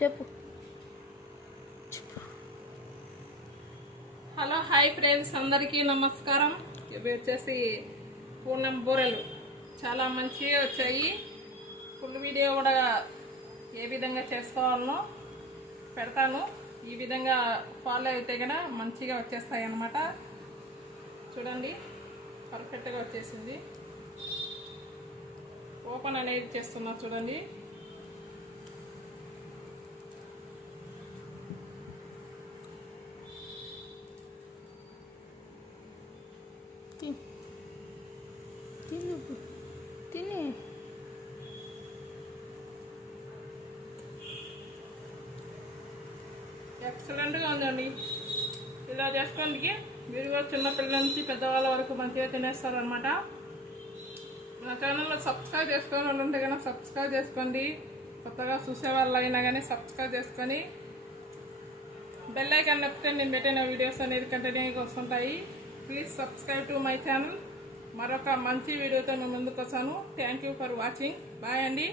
చెప్పు. Hello hi friends. అందరికీ నమస్కారం. ఇవి వచ్చేసి పూర్ణం బూరెలు. చాలా మంచిగా వచ్చాయి. ఫుల్ వీడియో కూడా ఏ విధంగా చేసుకోవాలనో పెడతాను. ఈ విధంగా ఫాలో అయితే కూడా మంచిగా వచ్చేస్తాయి అన్నమాట. చూడండి పర్ఫెక్ట్గా వచ్చేసింది. ఓపెన్ అనేది చేస్తున్నా చూడండి. తిని. తిను. తిని. ఎక్సలెంట్గా ఉందండి. ఇలా చేసుకోండి మీరు కూడా చిన్నపిల్లల నుంచి పెద్దవాళ్ళ వరకు మంచిగా తినేస్తారు అనమాట నా ఛానల్లో సబ్స్క్రైబ్ చేసుకొని వాళ్ళు ఉంటే కనుక సబ్స్క్రైబ్ చేసుకోండి. కొత్తగా చూసే వాళ్ళు అయినా కానీ సబ్స్క్రైబ్ చేసుకొని బెల్ ఐకాన్ నేను పెట్టిన వీడియోస్ అనేది కంటిన్యూగా వస్తుంటాయి. Please subscribe to my channel మరొక మంచి వీడియోతో మేము ముందుకు వచ్చాను thank you for watching bye అండి